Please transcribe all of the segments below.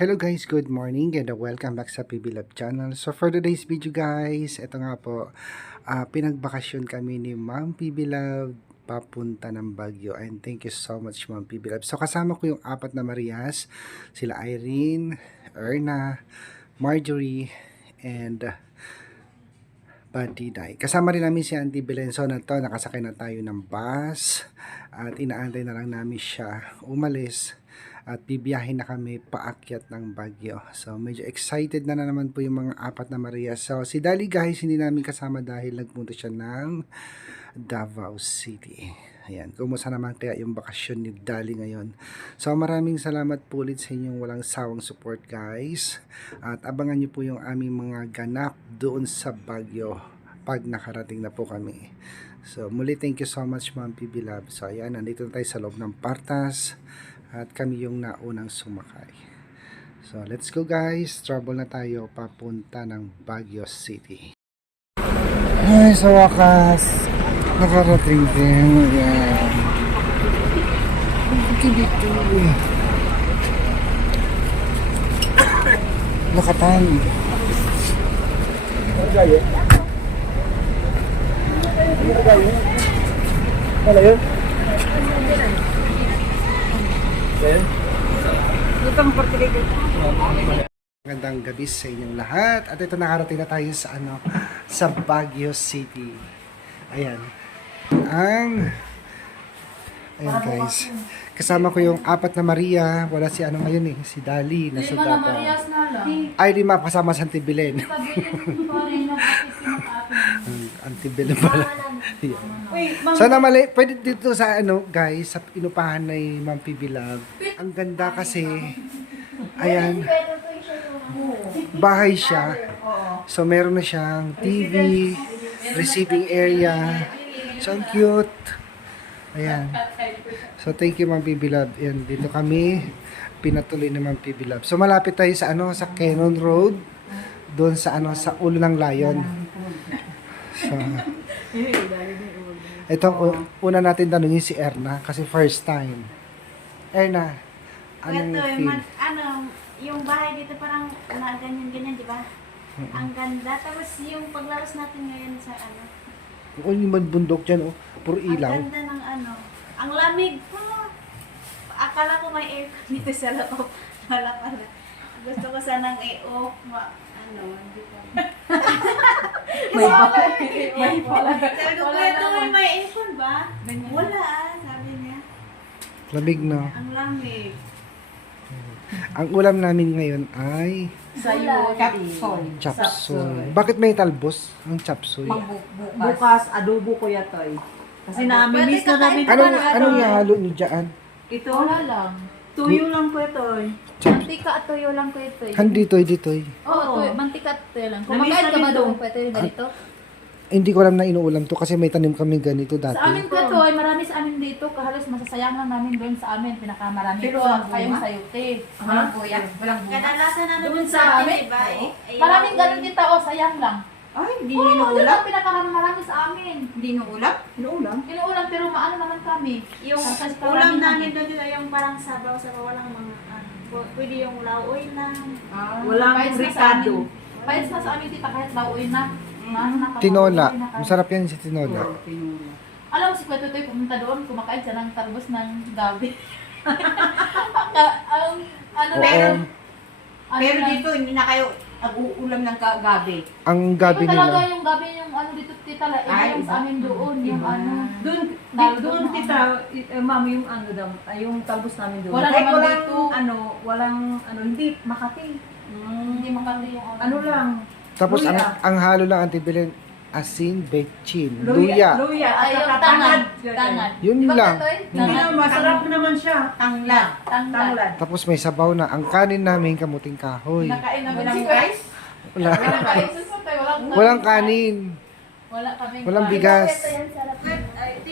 Hello guys, good morning and welcome back sa PB Love Channel. So for today's video guys, ito nga po, pinagbakasyon kami ni Ma'am PB Love papunta ng Baguio, and thank you so much Ma'am PB Love. So kasama ko yung apat na Marias, sila Irene, Erna, Marjorie, and Buddy Day. Kasama rin namin si Auntie Belenso na to, nakasakay na tayo ng bus at inaantay na lang namin siya umalis. At bibiyahin na kami paakyat ng Baguio. So medyo excited na naman po yung mga apat na Maria. So si Dali guys, hindi namin kasama dahil nagpunta siya ng Davao City. Ayan, kumusta naman kaya yung bakasyon ni Dali ngayon. So maraming salamat po ulit sa inyong walang sawang support guys. At abangan nyo po yung aming mga ganap doon sa Baguio pag nakarating na po kami. So muli thank you so much Ma'am PB Love. So ayan, nandito na tayo sa loob ng Partas. At kami yung naunang sumakay. So, let's go guys. Travel na tayo papunta ng Baguio City. Ay, sa wakas. Nakarating din. Ayan. Dito. Lakatan. Wala yun? Magandang gabi sa inyong lahat. At ito, nakarating na tayo sa sa Baguio City. Ayan. Ayan guys. Kasama ko yung apat na Maria. Wala si ngayon si Dali nasa Davao. Ay, di kasama sa Auntie Belen. Auntie Belen pala. Sana mali, pwede dito sa guys, sa inupahan ni Ma'am PB Love. Ang ganda kasi, ayan, bahay siya. So meron na siyang TV, receiving area. So ang cute. Ayan. So thank you Ma'am PB Love. Ayan, dito kami pinatuloy ni Ma'am PB Love. So malapit tayo sa sa Cannon Road, doon sa sa ulo ng Lion. So ito, una natin tanungin si Erna kasi first time. Erna, anong feel? Yung bahay dito parang ganyan-ganyan, di ba? Ang ganda. Tapos yung paglaros natin ngayon sa Yung bundok dyan, puro ilaw. Ang ganda ng ang lamig. Akala ko may aircon dito sa loob. Wala pala. Gusto ko sanang i-off. Hindi ko. May pala. Sabi ko, kuya, may aircon ba? Wala sabi niya. Lamig na. Ang lamig. Ang ulam namin ngayon ay chapsoy. Bakit may talbos ang chapsoy? Bukas, adobo ko yatoy. Kasi nami-miss na namin. Anong ihalo niyo dyan? Ito? Wala lang. Tuyo lang po ito. Mantika at tuyo lang ko ito. Ditoy. Oo, mantika at tuyo lang. Kumakain ka ba doon po ito yung ganito? Hindi ko alam na inuulam to kasi may tanim kami ganito dati. Sa amin po ito, ay marami sa amin dito. Kahalos masasayang lang namin doon sa amin. Pinakamarami Pero po walang kayong bunga? sayote. Walang buya. Walang buya. Kadalasan namin Doon sa sa amin, amin, diba? Maraming ganun dito, sayang lang. Ay, hindi Oo, doon inuulam. lang pinakamarami sa amin. Hindi inuulam? Inuulam. Inuulam pero maano naman kami. Yung Kasi ulam marami namin doon dito, yung parang sabaw-sabaw, walang mga pwede yung lauoy lang. Walang Kahit na sa ricado. amin- Kahit na sa amin tita, kahit lauoy na. Tinola. Masarap yan si tinola. Alam mo si Kuya Tutoy pumunta doon, kumakain siya ng talbos ng gabi. Pero lang. dito, hindi na kayo nag-uulam ng gabi. Ang gabi Ito talaga nila. yung gabi yung dito tita, yung sa amin doon, yung Doon tita, ma'am, yung daw, yung talbos namin doon. Wala Kahit naman walang, dito. hindi, Makati. Hindi makati yung Ano lang. Tapos Luya. ang halo lang Auntie Belen, asin, bechin, Luya. luya. At Ay, yung saka tangad. tangad. Tangad. Yun Di ba, lang. Totoy? Hindi Tangad. na, masarap naman siya. Tanglad. Tanglad. Tapos may sabaw na. Ang kanin namin kamuting kahoy. Nakain namin Walang si Kuya. rice? Wala. Walang rice. Walang kanin. Wala kaming Walang kanin. bigas.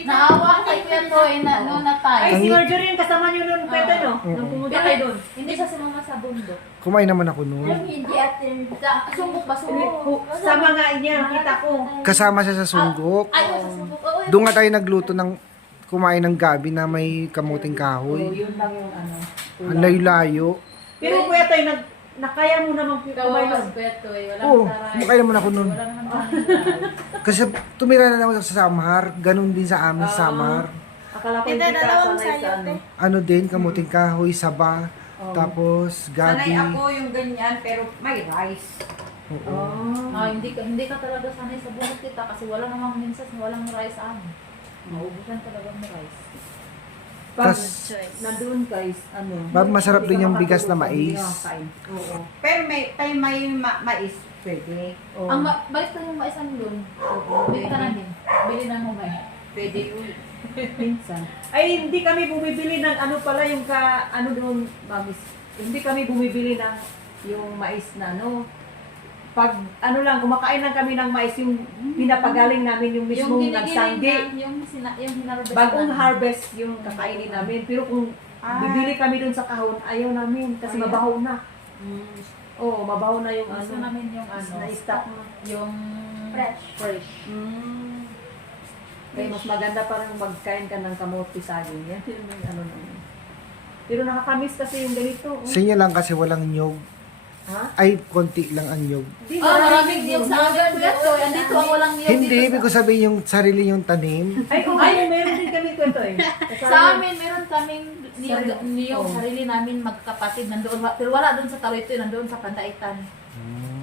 Naawa kay Kuya Toy na natay. Ay, si Marjorie, kasama niyo nun, pwede no? Nung pumunta kayo doon. Hindi siya sumama sa bundok. Kumain naman ako noon. Hindi atin. Sumbok ba? Sumbok. Sama nga niya, kita ko. Kasama siya sa sunggok. Ay, sa sumbok. Oo, Doon nga tayo nagluto ng kumain ng gabi na may kamuting Oh, kahoy. yun lang yung Ang layo-layo. Pero kuya tayo, nakaya mo naman kumain Kawawas nun. beto eh. Walang Oo, taray. kumakain naman ako nun. Wala naman taray. Kasi tumira na naman sa Samar, ganun din sa amin sa Samar. Akala ko Tita, hindi ka dalawang sanay sa sayote. Ano din, kamuting kahoy, saba, Oo. tapos gabi. Sanay ako yung ganyan, pero may rice. Oo. Hindi ka talaga sanay sa buhay kita kasi wala namang minsan walang rice sa amin. Maubusan talaga ng rice. Pag Tas, nandun guys, ano. Bab, masarap hindi din ka yung bigas na makatulog pag hindi mais. ka kakain. Oo. Pero may mais, pwede. Oo. Balik tayo yung maisan doon. Bili ka namin. Bili na mo ba? Pwede yun. Minsan. Ay, hindi kami bumibili ng ano pala yung ano doon, mamis. Hindi kami bumibili ng yung mais na ano. Pag ano lang, kumakain lang kami ng mais, yung pinapagaling namin yung mismong nagsangge. yung hinarvest Bagong namin. harvest yung kakainin namin. Pero kung bibili kami doon sa kahon, ayaw namin kasi Ayaw? mabaho na. Mm. Oo, mabaho na yung Gusto ano. namin yung ano. Na-stock na. Yung fresh. Mm. Kaya mas maganda parang magkain ka ng kamote saging. Yan yung ano namin. Pero nakakamiss kasi yung ganito. sa inyo lang kasi walang nyog. Ha? Ay, konti lang ang nyog. Di, Maraming niyog sa amin. Kuya to, andito ang walang niyog Hindi, dito ibig ko sabihin yung sarili yung tanim. Ay, meron din kami kwento eh. Sa amin, meron kaming niyog, Oh. sarili namin magkapatid. Nandoon, pero wala doon sa Tarito, nandoon sa Pandaitan.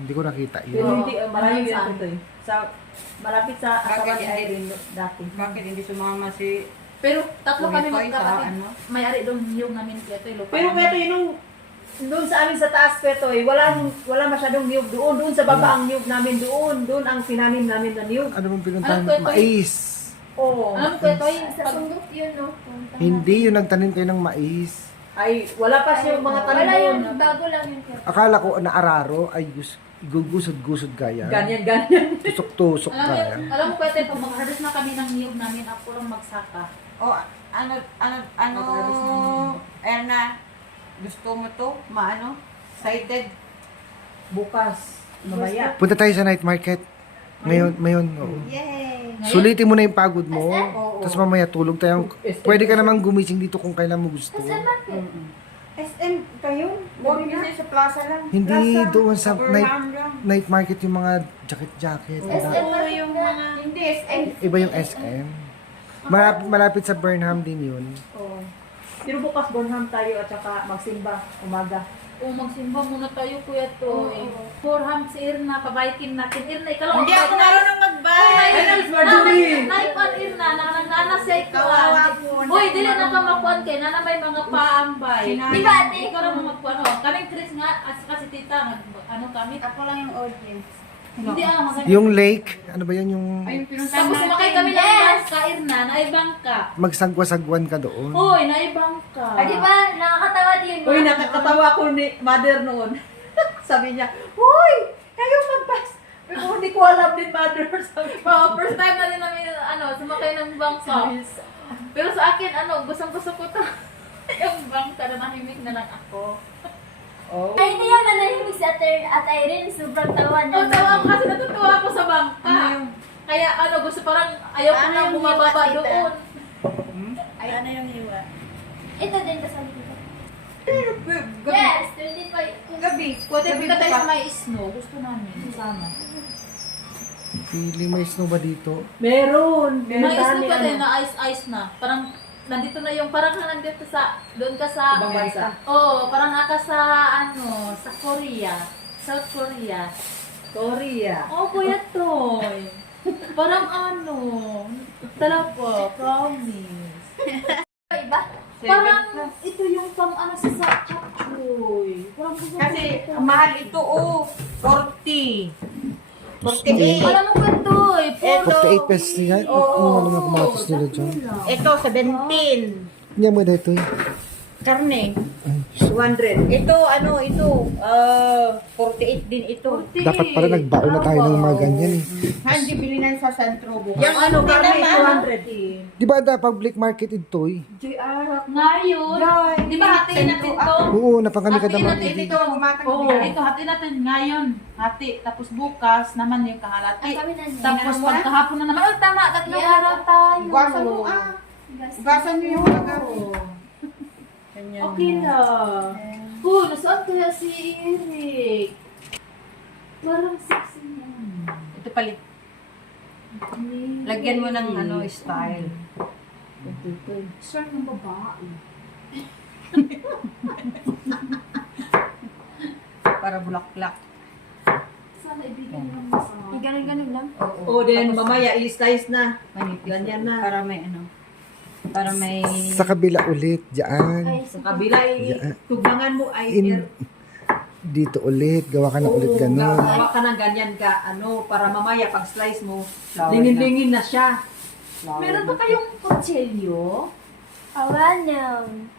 Hindi ko nakita Pero yun. hindi, marami Saan? din kwento eh. Malapit sa Bakit Asawan hindi? Island dati. Bakit hindi sumama si Pero tatlo kami Kuya Toy sa magkapatid. ano? May-ari doon niyog namin kaya ito, lupa. Pero kwento yun, nung doon sa amin sa taas kwento eh, wala masyadong niyog doon. Doon sa baba ang niyog namin doon ang sinanim namin na niyog. Ano bang pinuntahan? Ano, kwento yun? Mais. Oo. Alam ko ito, Sa sundok yun, no? Hindi, yung nagtanim kayo ng mais. Ay, wala pa siyang mga tanim Wala doon. yung bago lang yun. Akala ko na araro ay gugusod-gusod kaya. Ganyan. Tusok-tusok kaya. Alam mo kwete, pag mag-harvest na kami ng niyog namin, ako lang magsaka. O ano Mag-harvest ng niyog. Erna, gusto mo to? Maano? Excited? Bukas. Mamaya. Punta tayo sa night market. Ngayon, oo. Yay! Sulitin mo na yung pagod mo. Oo. Tapos mamaya tulog tayo. Pwede ka namang gumising dito kung kailan mo gusto. SM kayo? Huwag kasi sa plaza lang. Hindi Plaza. doon sa Burnham lang. night market yung mga jacket-jacket. Oo, yung mga... Hindi, SM. Iba yung SM. Malapit sa Burnham din yun. Oo. Pero bukas Bonham tayo at saka magsimba umaga. O magsimba muna tayo, Kuya Toy. Forham si Irna, pabaikin natin. Irna, ikaw lang Hindi ako marunong mag-buy! Naipan Irna, nanangana sa Kawawa ikuan. po. Hoy, dili na ka makuan kay nana may mga paambay. Di ba, ate? Ikaw lang magkuan. Oh, kaming Chris nga, as kasi tita, ano kami. Ako lang yung audience. Hindi maganda. Yung lake, ano ba yun yung Ayun, pinuntahan Tapos sumakay kami ng bangka, Irna, naibangka. magsagwa-sagwan ka doon? Hoy, naibangka. Ah, di ba? Nakakatawa din. Uy, nakakatawa ko ni mother noon. Sabi niya, "Hoy, kayo mag-bus." Pero hindi ko alam din mother. Sabi ko. Oh, first time na rin namin, sumakay ng bangka. Pero sa akin, gustong-gusto ko to. Yung bangka na nahimik na lang ako. Oh. Ay, hindi yan nanahimik si at Irene. Sobrang tawa niya. Oh, tawa ko kasi natutuwa ako sa bangka. Kaya gusto parang ayaw ko Ano nang yung bumababa hiwa, tita? doon. Ay, ano yung hiwa? Ito din kasama dito. Gabi. Yes, 25. Gabi. Pwede Gabi punta tayo pa. sa may snow. Gusto namin. Sama. Feeling may snow ba dito? Meron. May Meron snow dami, ka din ano. na ice na. Parang nandito na yung, parang nandito sa, doon ka sa, Ibang bansa. oh, parang naka sa, sa Korea. South Korea. Korea. Oh, Kuya Toy. Parang talaga, promise. Iba? Parang ito yung pang sa Chapchoy. Parang gusto ko Kasi ito. mahal ito, 40. 48. Alam mo Kuya Toy, 48 pesos nila. Ano naman kumatos nila dyan? Ito, 17. Hindi mo dito eh. Karne. 200. Ito, 48 din ito. Dapat pala nagbaon na tayo ng mga ganyan eh. Hindi bilinan sa Santro bukas. Yung ano, karne, naman. 200. Di ba da public market ito eh? ngayon. Di ba hatiin natin to? Oo, napangami ka Hatiin naman. natin Ito, gumatang Oo, bilang. ito hatiin natin ngayon. Hati. Tapos bukas naman yung kahalati. Ang kami na niya. Tapos Ginagawa? pagkahapon na naman. Oh, tama. Tatlong Yeah. araw tayo. Ugasan mo Ugasan niyo yung agabi. Okay lang. Oh, nasaan kaya si Eric? Parang sexy niya. Ito palit. Lagyan mo ng ano, style. Shirt ng babae. Para bulaklak. Sana ibigay mo lang sa Ganun-ganun lang. O then, mamaya, i-slice na. Manipis. Ganyan na. Para may ano. Para may... Sa kabila ulit, dyan. Sa kabila, tuglangan mo ay Dito ulit, gawa ka na ulit ganun. gawa ka ng ganyan ka, ano, para mamaya pag slice mo, Flower lingin-lingin na siya. Meron ba kayong kutsilyo? Wala nang.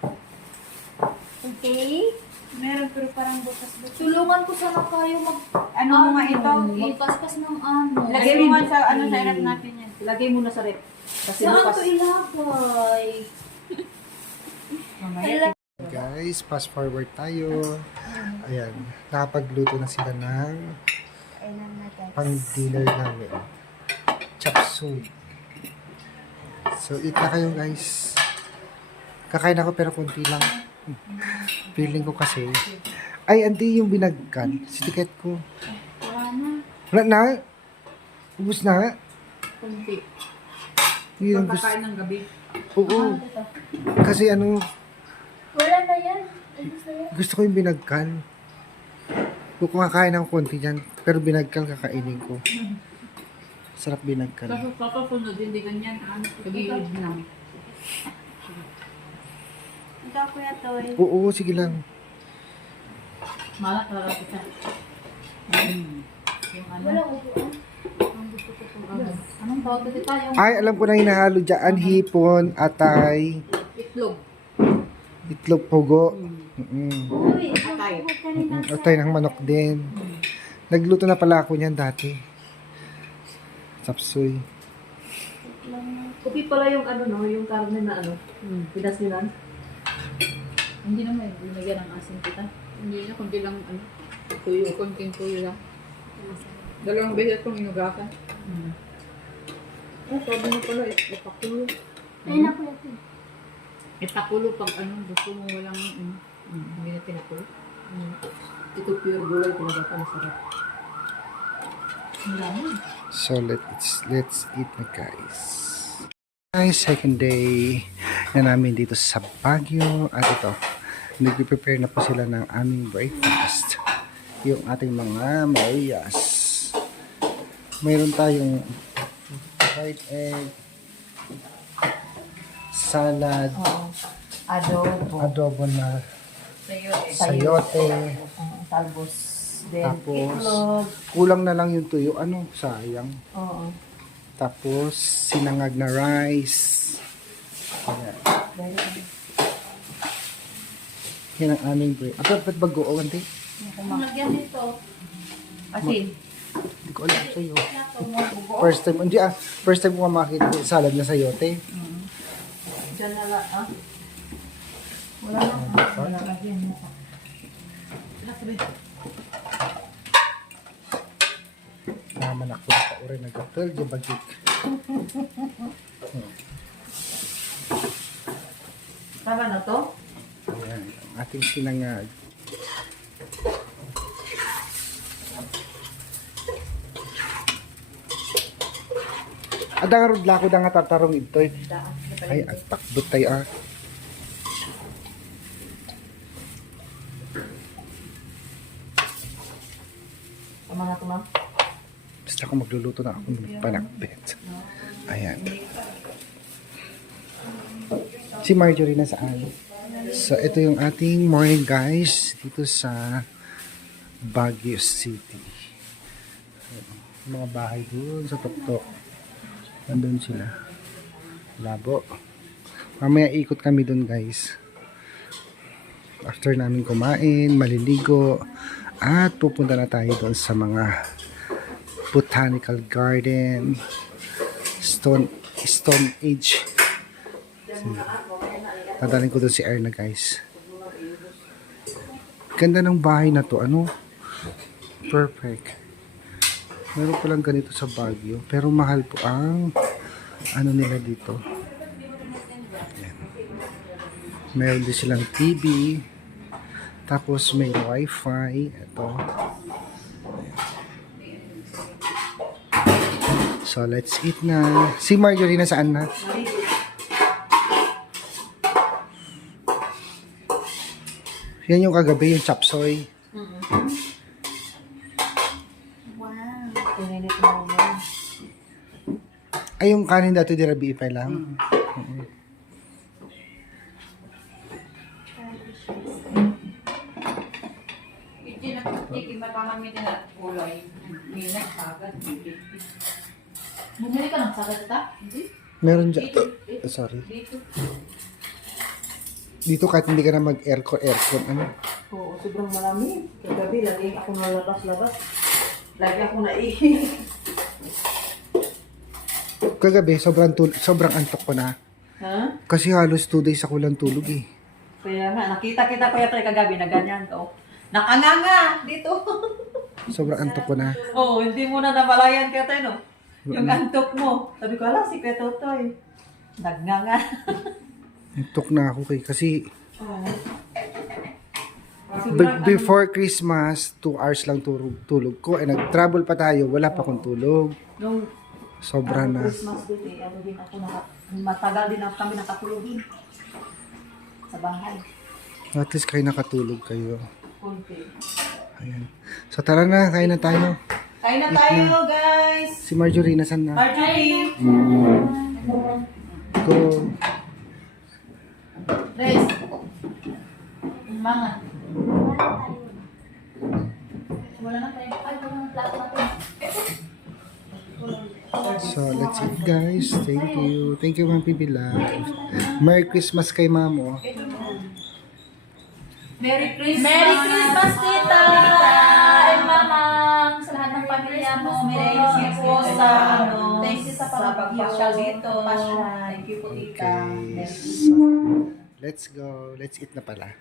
Okay? Meron pero parang bukas-bukas. Tulungan ko sana kayo mag... Ano mo nga ito? Magpaspas ng ano. Lagay mo nga sa ano sa harap natin yan. Lagay mo na sa rep. Kasi Saan bukas. ko ilagay? Guys, fast forward tayo. Ayan, nakapagluto na sila ng pang dinner namin. Chop suey. So, eat na kayo guys. Kakain ako pero konti lang. Feeling ko kasi, ay, hindi yung binagkan. Si tiket ko. Wala na. Ubus na. Kunti. Hindi yung gusto. Pagkakain ng gabi. Oo. Kasi ano, Wala na yan. Ubus na yan. gusto ko yung binagkan. Kung kumakain ng konti dyan, pero binagkan kakainin ko. Sarap binagkan. Kasunod, hindi ganyan. Pag-iid lang. Ikaw, Kuya Toy. Oo, sige lang. Malak na kita. Yung ano. Wala upuan. Anong tawag kasi tayo? Ay, alam ko na hinahalo dyan. Hipon, atay, Itlog. itlog pugo. Mm-mm. Uy, Atay. huwag ka rin nasa. Atay ng manok din. Nagluto na pala ako niyan dati. Sapsoy. Kupi pala yung ano, no, yung karne na ano. Pinas nilan. Hindi naman, binigyan ng asin kita. Hindi na, kundi lang, ano, tuyo, konting tuyo lang. Dalawang beses kong inugasan. Oh, sabi mo pala, ipakulo. Ay, na Kuya Toy. Ipakulo pag ano, gusto mo walang, hindi na pinakulo. Ito pure gulay talaga pala sarap. So, let's eat na guys. Guys, second day na namin dito sa Baguio. At ito, nag-prepare na po sila ng aming breakfast. Yung ating mga Marias. Mayroon tayong fried egg, salad, adobo na sayote, Talbos. Then, tapos itlog. kulang na lang yung tuyo. Ano? Sayang. Oo. Tapos sinangag na rice. Ayan. Yan ang aming bread. Ba't bago? O, hindi. Ang lagyan nito. Asin. Hindi ko alam sa'yo. First time, hindi first time ko makakita yung salad na sayote. Diyan na lang, ah. Wala na. Wala na. Yan mo. Naman ako na paurin nag-hotel. Di bagik. Tama na to? Ayan. Ang ating sinangag. Ada nga la ko da nga tatarong ito. Ay, at takbot tayo ah. Tama na to, ma'am. Basta ako magluluto na ako ng panakbet. Ayan. Si Marjorie na saan? So, ito yung ating morning guys dito sa Baguio City. Yung mga bahay doon sa tuktok. Nandun sila. Labo. Mamaya ikot kami doon guys. After namin kumain, maliligo, at pupunta na tayo doon sa mga botanical garden, stone age. Tadalhin ko doon si Erna guys. Ganda ng bahay na to. Ano? Perfect. Meron palang ganito sa Baguio. Pero mahal po ang ano nila dito. Ayan. Meron din silang TV. Tapos may wifi. Ito. So, let's eat na. Si Marjorie na saan na? Yan yung kagabi, yung chop suey. Wow. Pininit mo mo. Ay, yung kanin dati dirabi pa lang. Bumili ka ng sagad ta? Hindi. Meron dyan. Sorry. Dito. Dito kahit hindi ka na mag-aircon, ano? Oo, sobrang malamig. Kagabi, lagi ako nalabas-labas. Lagi ako naihi. Kagabi, sobrang antok ko na. Ha? Kasi halos 2 days ako lang tulog eh. Kaya nga, nakita-kita ko yata kagabi na ganyan. Oh. Nakanganga dito. Sobrang antok ko na. Oo, hindi mo na namalayan ka tayo, no? Yung antok mo. Sabi ko, ala, si Kuya Totoy. Nagnganga. Antok na ako kasi Oo. before Christmas, 2 hours lang tulog ko. Eh, nag-travel pa tayo, wala pa akong tulog. Nung Sobra na. Christmas dito, ano din ako, matagal din ako kami nakatulog din. Sa bahay. At least kayo nakatulog kayo. Kunti. Ayan. So tara na, kain na tayo. Kain na tayo, guys! Si Marjorie, nasan na? Marjorie! Go. Res. Mga. Wala na tayo. Ay, wala na plato natin. So, let's eat guys. Thank you. Thank you, Ma'am Pibi Live. Merry Christmas kay Ma'am, oh. Merry Christmas! Merry Christmas, tita! Ay, mamang! Sa lahat ng pamilya mo. Merry Christmas po sa ano. Thank you sa pagpapasyal dito. Pasyal. Thank you po, tita. Okay. Merry So, let's go. Let's eat na pala.